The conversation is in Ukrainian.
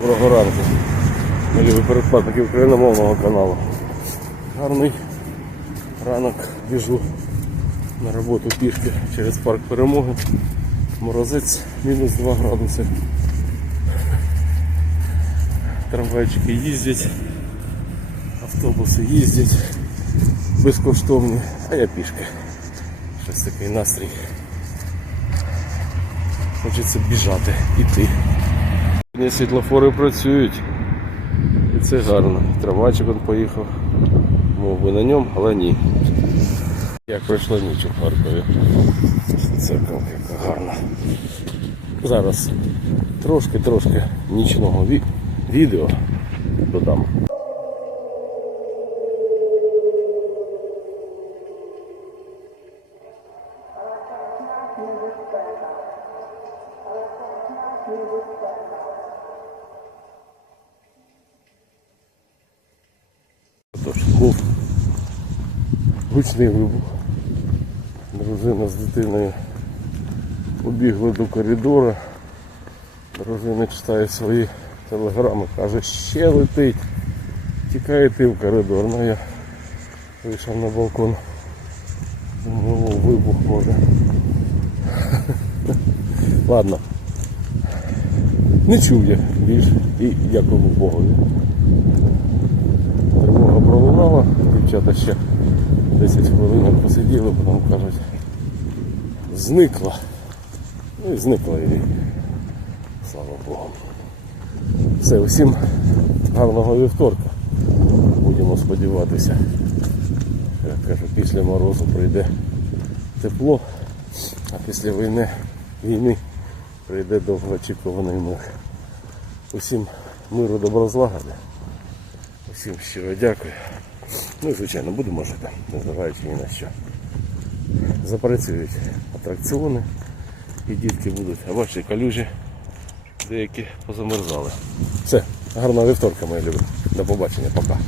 Доброго ранку. Любі передплатники україномовного каналу. Гарний ранок біжу на роботу пішки через парк перемоги. Морозець мінус 2 градуси. Трамвайчики їздять, автобуси їздять безкоштовні, а я пішки. Щось такий настрій. Хочеться біжати, іти. Сьогодні світлофори працюють. І це гарно. Трамвайчик он поїхав. Мов би на ньому, але ні. Як пройшла ніч у Харкові. Це яка гарна. Зараз трошки-трошки нічного ві- відео додам. Тож був гучний вибух. Дружина з дитиною побігли до коридору. Дружина читає свої телеграми, каже, ще летить. Тікає йти в коридор. Ну я вийшов на балкон. Думаю, вибух може. Ладно. Не чув я більш і дякую Богові. Тривога пролунала, дівчата ще 10 хвилин посиділи, потім кажуть, зникла. Ну і зникла і слава Богу. Все, усім гарного вівторка. Будемо сподіватися. Як кажу, після морозу прийде тепло, а після війни, війни прийде довгоочікуваний мир. Усім миру добро злагоди. Всім щиро дякую. Ну і звичайно, будемо жити, незважаючи ні на що. Запрацюють атракціони і дітки будуть, а ваші калюжі деякі позамерзали. Все, гарного вівторка, мої любі. До побачення, пока.